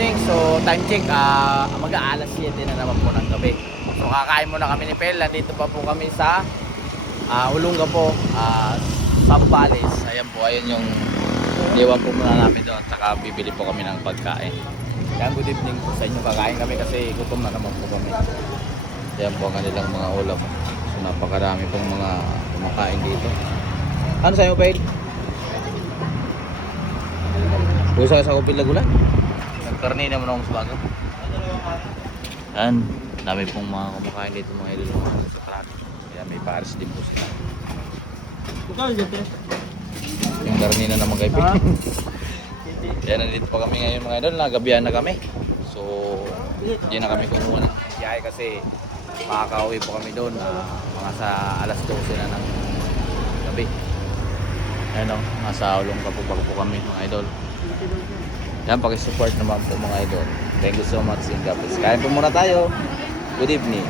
evening. So time check, mag-aalas 7 na naman po ng gabi. So kakain muna kami ni Pel. Nandito pa po kami sa Olonga po, Zambales. Ayan po, ayun yung iwan po muna namin doon. Tsaka bibili po kami ng pagkain. Ayan, good evening po sa inyo. Kakain kami kasi gutom na naman po kami. Ayan po ang kanilang mga ulam. So napakarami pong mga kumakain dito. Ano sa'yo, Pel? Gusto ka sa kupil lagulan? Nagkarni naman akong sumaga. Yan, dami pong mga kumakain dito mga idol sa plato. Kaya may pares din po sila. Yung karni na naman kay Pel. Kaya nandito pa kami ngayon mga idol, nagabihan na kami. So, hindi na kami kumuha ng biyahe kasi makakauwi po kami doon mga sa alas 12 na ng gabi. Ayan o, nasa Olonga po bago po kami mga idol. Yan, pakisupport naman po mga idol. Thank you so much. Kain po muna tayo. Good evening.